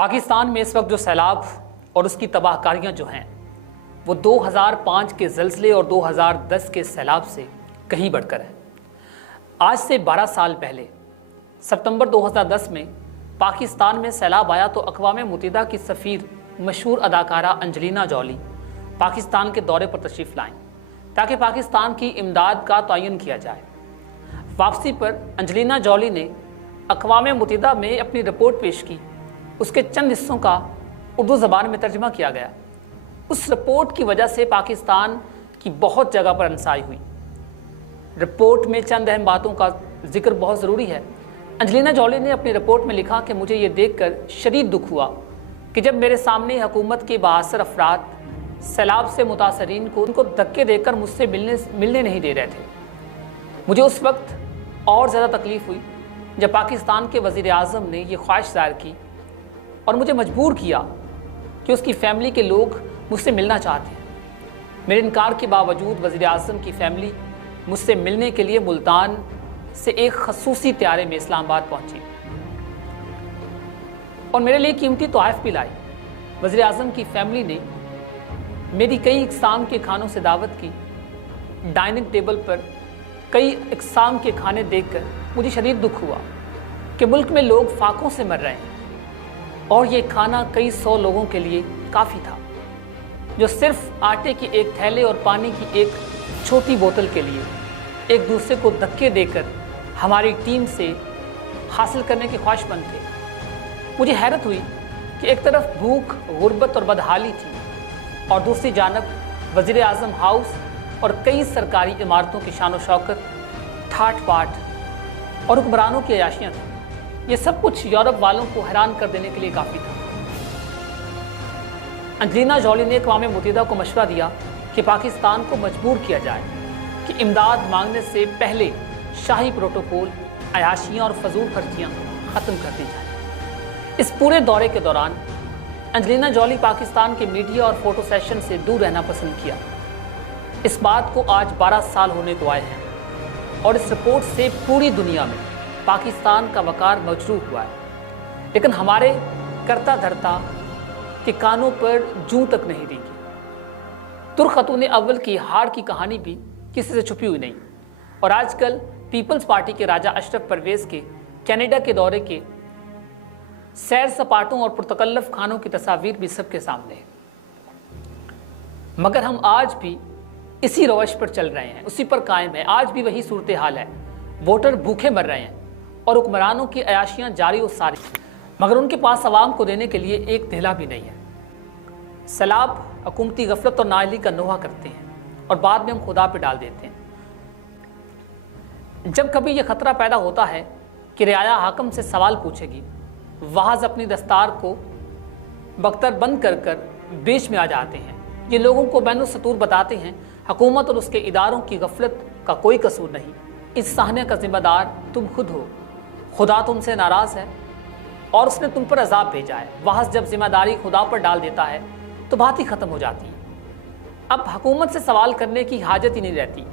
پاکستان میں اس وقت جو سیلاب اور اس کی تباہ کاریاں جو ہیں وہ 2005 کے زلزلے اور 2010 کے سیلاب سے کہیں بڑھ کر ہیں۔ آج سے 12 سال پہلے ستمبر 2010 میں پاکستان میں سیلاب آیا تو اقوام متحدہ کی سفیر مشہور اداکارہ انجلینا جولی پاکستان کے دورے پر تشریف لائیں تاکہ پاکستان کی امداد کا تعین کیا جائے۔ واپسی پر انجلینا جولی نے اقوام متحدہ میں اپنی رپورٹ پیش کی۔ اس کے چند حصوں کا اردو زبان میں ترجمہ کیا گیا۔ اس رپورٹ کی وجہ سے پاکستان کی بہت جگہ پر رسائی ہوئی۔ رپورٹ میں چند اہم باتوں کا ذکر بہت ضروری ہے۔ انجلینا جولی نے اپنی رپورٹ میں لکھا کہ مجھے یہ دیکھ کر شدید دکھ ہوا کہ جب میرے سامنے حکومت کے بااثر افراد سیلاب سے متاثرین کو ان کو دھکے دے کر مجھ سے ملنے نہیں دے رہے تھے۔ مجھے اس وقت اور زیادہ تکلیف ہوئی جب پاکستان کے وزیر اعظم نے یہ خواہش ظاہر کی اور مجھے مجبور کیا کہ اس کی فیملی کے لوگ مجھ سے ملنا چاہتے ہیں۔ میرے انکار کے باوجود وزیر اعظم کی فیملی مجھ سے ملنے کے لیے ملتان سے ایک خصوصی طیارے میں اسلام آباد پہنچی اور میرے لیے قیمتی تحائف بھی لائی۔ وزیر اعظم کی فیملی نے میری کئی اقسام کے کھانوں سے دعوت کی۔ ڈائننگ ٹیبل پر کئی اقسام کے کھانے دیکھ کر مجھے شدید دکھ ہوا کہ ملک میں لوگ فاقوں سے مر رہے ہیں اور یہ کھانا کئی سو لوگوں کے لیے کافی تھا جو صرف آٹے کے ایک تھیلے اور پانی کی ایک چھوٹی بوتل کے لیے ایک دوسرے کو دھکے دے کر ہماری ٹیم سے حاصل کرنے کے خواہش مند تھے۔ مجھے حیرت ہوئی کہ ایک طرف بھوک، غربت اور بدحالی تھی اور دوسری جانب وزیر اعظم ہاؤس اور کئی سرکاری عمارتوں کی شان و شوکت، ٹھاٹ باٹ اور حکمرانوں کی عیاشیاں تھیں۔ یہ سب کچھ یورپ والوں کو حیران کر دینے کے لیے کافی تھا۔ انجلینا جولی نے اقوام متحدہ کو مشورہ دیا کہ پاکستان کو مجبور کیا جائے کہ امداد مانگنے سے پہلے شاہی پروٹوکول، عیاشیاں اور فضول خرچیاں ختم کر دی جائیں۔ اس پورے دورے کے دوران انجلینا جولی پاکستان کے میڈیا اور فوٹو سیشن سے دور رہنا پسند کیا۔ اس بات کو آج 12 سال ہونے کو آئے ہیں اور اس رپورٹ سے پوری دنیا میں پاکستان کا وقار مجروح ہوا ہے، لیکن ہمارے کرتا دھرتا کے کانوں پر جوں تک نہیں ریگی۔ ترک خاتون اول کی ہار کی کہانی بھی کسی سے چھپی ہوئی نہیں، اور آج کل پیپلز پارٹی کے راجہ اشرف پرویز کے کینیڈا کے دورے کے سیر سپاٹوں اور پرتکلف کھانوں کی تصاویر بھی سب کے سامنے ہیں۔ مگر ہم آج بھی اسی روش پر چل رہے ہیں، اسی پر قائم ہیں۔ آج بھی وہی صورتحال ہے۔ ووٹر بھوکے مر رہے ہیں اور حکمرانوں کی عیاشیاں جاری و ساری، مگر ان کے پاس عوام کو دینے کے لیے ایک دھیلا بھی نہیں ہے۔ سیلاب حکومتی غفلت اور نااہلی کا نوحہ کرتے ہیں اور بعد میں ہم خدا پہ ڈال دیتے ہیں۔ جب کبھی یہ خطرہ پیدا ہوتا ہے کہ رعایا حاکم سے سوال پوچھے گی، وحظ اپنی دستار کو بختر بند کر کر بیچ میں آ جاتے ہیں۔ یہ لوگوں کو بین السطور بتاتے ہیں حکومت اور اس کے اداروں کی غفلت کا کوئی قصور نہیں، اس صحنے کا ذمہ دار تم خود ہو، خدا تم سے ناراض ہے اور اس نے تم پر عذاب بھیجا ہے۔ وحظ جب ذمہ داری خدا پر ڈال دیتا ہے تو بات ہی ختم ہو جاتی ہے۔ اب حکومت سے سوال کرنے کی حاجت ہی نہیں رہتی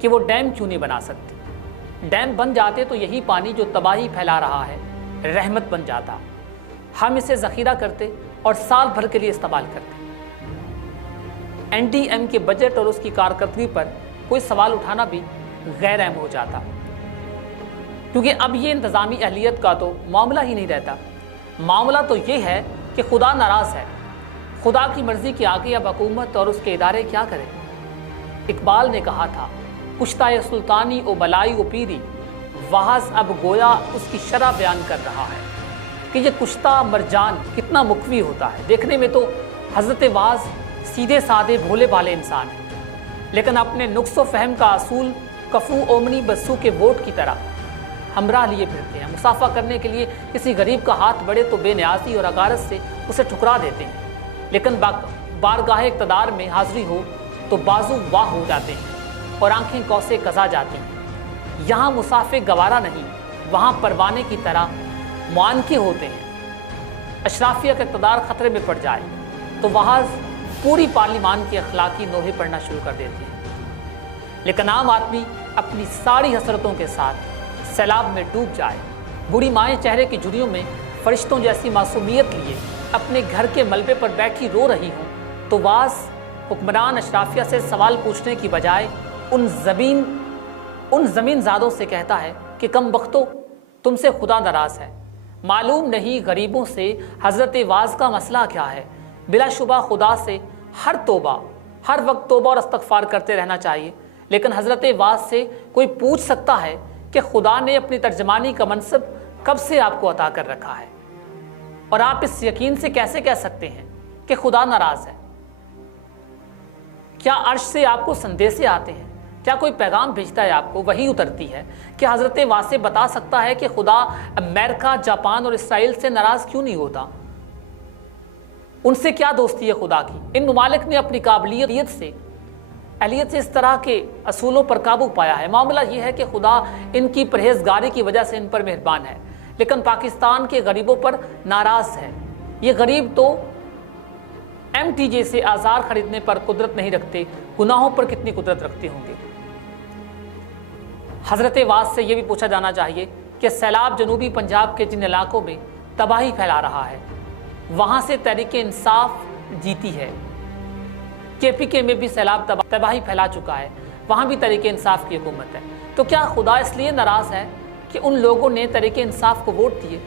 کہ وہ ڈیم کیوں نہیں بنا سکتی۔ ڈیم بن جاتے تو یہی پانی جو تباہی پھیلا رہا ہے رحمت بن جاتا، ہم اسے ذخیرہ کرتے اور سال بھر کے لیے استعمال کرتے۔ این ڈی ایم کے بجٹ اور اس کی کارکردگی پر کوئی سوال اٹھانا بھی غیر اہم ہو جاتا، کیونکہ اب یہ انتظامی اہلیت کا تو معاملہ ہی نہیں رہتا۔ معاملہ تو یہ ہے کہ خدا ناراض ہے، خدا کی مرضی کے آگے اب حکومت اور اس کے ادارے کیا کریں۔ اقبال نے کہا تھا، کشتہ سلطانی او بلائی و پیری، وحظ اب گویا اس کی شرح بیان کر رہا ہے کہ یہ کشتہ مرجان کتنا مخفی ہوتا ہے۔ دیکھنے میں تو حضرت وحظ سیدھے سادے بھولے بھالے انسان ہیں، لیکن اپنے نقص و فہم کا اصول کفو اومنی بسو کے ووٹ کی طرح ہمراہ لیے پھرتے ہیں۔ مسافہ کرنے کے لیے کسی غریب کا ہاتھ بڑھے تو بے نیازی اور عقارت سے اسے ٹھکرا دیتے ہیں، لیکن بارگاہ اقتدار میں حاضری ہو تو بازو واہ ہو جاتے ہیں اور آنکھیں کوسے قزا جاتی ہیں۔ یہاں مسافے گوارا نہیں، وہاں پروانے کی طرح معانقے ہوتے ہیں۔ اشرافیہ کا اقتدار خطرے میں پڑ جائے تو وحظ پوری پارلیمان کے اخلاقی نوحے پڑھنا شروع کر دیتے ہیں، لیکن عام آدمی اپنی ساری حسرتوں کے ساتھ سیلاب میں ڈوب جائے، بوڑھی مائیں چہرے کی جھریوں میں فرشتوں جیسی معصومیت لیے اپنے گھر کے ملبے پر بیٹھی رو رہی ہوں تو واعظ حکمران اشرافیہ سے سوال پوچھنے کی بجائے ان زمین زادوں سے کہتا ہے کہ کم بختو، تم سے خدا ناراض ہے۔ معلوم نہیں غریبوں سے حضرت واعظ کا مسئلہ کیا ہے۔ بلا شبہ خدا سے ہر وقت توبہ اور استغفار کرتے رہنا چاہیے، لیکن حضرت واعظ سے کوئی پوچھ سکتا ہے کہ خدا نے اپنی ترجمانی کا منصب کب سے آپ کو عطا کر رکھا ہے، اور آپ اس یقین سے کیسے کہہ سکتے ہیں کہ خدا ناراض ہے؟ کیا عرش سے آپ کو سندیسے آتے ہیں؟ کیا کوئی پیغام بھیجتا ہے آپ کو؟ وہی اترتی ہے کہ حضرت واعظ سے بتا سکتا ہے کہ خدا امریکہ، جاپان اور اسرائیل سے ناراض کیوں نہیں ہوتا؟ ان سے کیا دوستی ہے خدا کی؟ ان ممالک نے اپنی قابلیت سے اس طرح کے اصولوں پر قابو پایا ہے۔ معاملہ یہ ہے کہ خدا ان کی پرہیزگاری کی وجہ سے ان پر مہربان ہے، لیکن پاکستان کے غریبوں پر ناراض ہے۔ یہ غریب تو MTJ سے آزار خریدنے پر قدرت نہیں رکھتے، گناہوں پر کتنی قدرت رکھتے ہوں گے۔ حضرت واعظ سے یہ بھی پوچھا جانا چاہیے کہ سیلاب جنوبی پنجاب کے جن علاقوں میں تباہی پھیلا رہا ہے، وہاں سے تحریک انصاف جیتی ہے۔ KPK میں بھی سیلاب تباہی پھیلا چکا ہے، وہاں بھی تحریک انصاف کی حکومت ہے۔ تو کیا خدا اس لیے ناراض ہے کہ ان لوگوں نے تحریک انصاف کو ووٹ دیے؟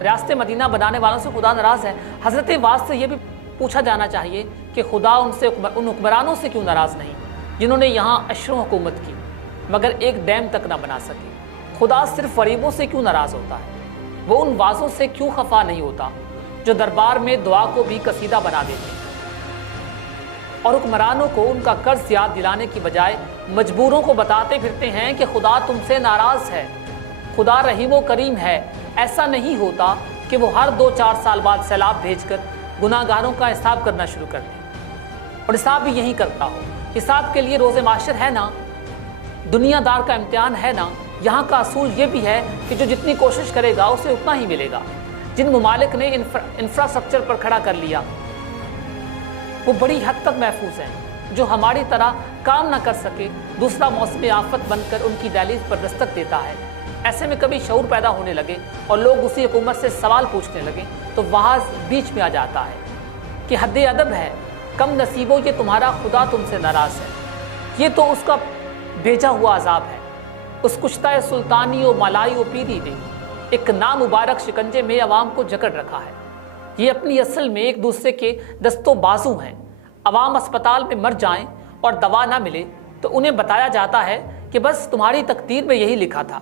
ریاست مدینہ بنانے والوں سے خدا ناراض ہے۔ حضرت واعظ سے یہ بھی پوچھا جانا چاہیے کہ خدا ان حکمرانوں سے کیوں ناراض نہیں جنہوں نے یہاں اشروں حکومت کی مگر ایک ڈیم تک نہ بنا سکے؟ خدا صرف غریبوں سے کیوں ناراض ہوتا ہے؟ وہ ان واعظوں سے کیوں خفا نہیں ہوتا جو دربار میں دعا کو بھی قصیدہ بنا دیتے ہیں اور حکمرانوں کو ان کا قرض یاد دلانے کی بجائے مجبوروں کو بتاتے پھرتے ہیں کہ خدا تم سے ناراض ہے، خدا رحیم و کریم ہے؟ ایسا نہیں ہوتا کہ وہ ہر 2-4 سال بعد سیلاب بھیج کر گناہ گاروں کا حساب کرنا شروع کر دیں، اور حساب بھی یہی کرتا ہو۔ حساب کے لیے روز محشر ہے نا، دنیا دار کا امتحان ہے نا۔ یہاں کا اصول یہ بھی ہے کہ جو جتنی کوشش کرے گا اسے اتنا ہی ملے گا۔ جن ممالک نے انفراسٹرکچر پر کھڑا کر لیا وہ بڑی حد تک محفوظ ہیں، جو ہماری طرح کام نہ کر سکے دوسرا موسم آفت بن کر ان کی دہلیز پر دستک دیتا ہے۔ ایسے میں کبھی شعور پیدا ہونے لگے اور لوگ اسی حکومت سے سوال پوچھنے لگے تو واعظ بیچ میں آ جاتا ہے کہ حد ادب ہے، کم نصیبوں، یہ تمہارا خدا تم سے ناراض ہے۔ یہ تو اس کا بھیجا ہوا عذاب ہے۔ اس کشتہ سلطانی و ملائی و پیری نے ایک نامبارک شکنجے میں عوام کو جکڑ رکھا ہے۔ یہ اپنی اصل میں ایک دوسرے کے دست و بازو ہیں۔ عوام اسپتال میں مر جائیں اور دوا نہ ملے تو انہیں بتایا جاتا ہے کہ بس تمہاری تقدیر میں یہی لکھا تھا۔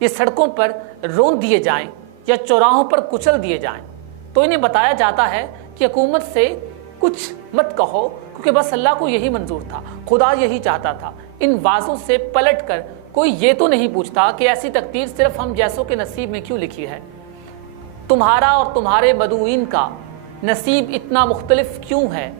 یہ سڑکوں پر رون دیے جائیں یا چوراہوں پر کچل دیے جائیں تو انہیں بتایا جاتا ہے کہ حکومت سے کچھ مت کہو کیونکہ بس اللہ کو یہی منظور تھا، خدا یہی چاہتا تھا۔ ان واعظوں سے پلٹ کر کوئی یہ تو نہیں پوچھتا کہ ایسی تقدیر صرف ہم جیسوں کے نصیب میں کیوں لکھی ہے؟ تمہارا اور تمہارے بدوین کا نصیب اتنا مختلف کیوں ہے؟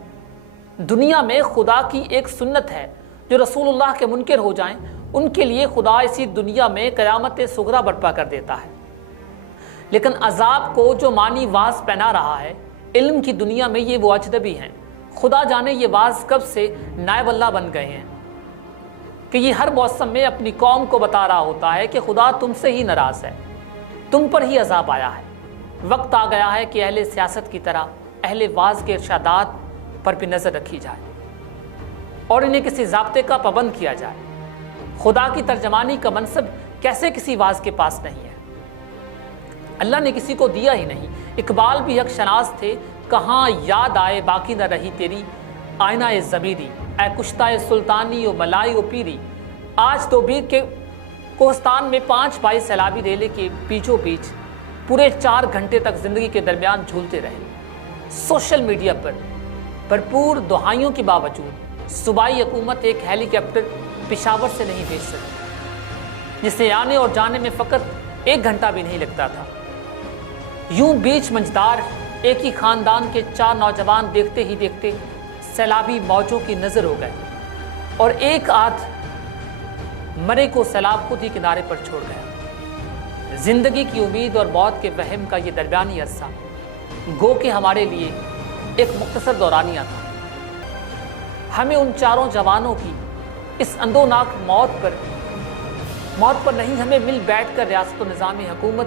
دنیا میں خدا کی ایک سنت ہے، جو رسول اللہ کے منکر ہو جائیں ان کے لیے خدا اسی دنیا میں قیامت صغریٰ برپا کر دیتا ہے، لیکن عذاب کو جو معنی واعظ پہنا رہا ہے علم کی دنیا میں یہ وہ اجنبی ہیں۔ خدا جانے یہ واعظ کب سے نائب اللہ بن گئے ہیں کہ یہ ہر موسم میں اپنی قوم کو بتا رہا ہوتا ہے کہ خدا تم سے ہی ناراض ہے، تم پر ہی عذاب آیا ہے۔ وقت آ گیا ہے کہ اہل سیاست کی طرح اہل واعظ کے ارشادات پر بھی نظر رکھی جائے اور انہیں کسی ضابطے کا پابند کیا جائے۔ خدا کی ترجمانی کا منصب کیسے کسی واعظ کے پاس نہیں ہے؟ اللہ نے کسی کو دیا ہی نہیں۔ اقبال بھی حق شناس تھے، کہاں یاد آئے باقی نہ رہی تیری آئینہ ضمیری، اے کشتہ سلطانی و ملائی و پیری۔ آج تو بیر کے کوہستان میں 5 بھائی سیلابی ریلے کے بیچوں بیچ پورے 4 گھنٹے تک زندگی کے درمیان جھولتے رہے۔ سوشل میڈیا پر بھرپور دہائیوں کے باوجود صوبائی حکومت ایک ہیلی کاپٹر پشاور سے نہیں بھیج سکی، جسے آنے اور جانے میں فقط 1 گھنٹہ بھی نہیں لگتا تھا۔ یوں بیچ منجدار ایک ہی خاندان کے 4 نوجوان دیکھتے ہی دیکھتے سیلابی موجوں کی نظر ہو گئے اور ایک آدھ مرے کو سیلاب خود ہی کنارے پر چھوڑ گیا۔ زندگی کی امید اور موت کے وہم کا یہ درمیانی عرصہ گو کہ ہمارے لیے ایک مختصر دورانیہ تھا۔ ہمیں ان 4 جوانوں کی اس اندوناک موت پر نہیں، ہمیں مل بیٹھ کر ریاست و نظام حکومت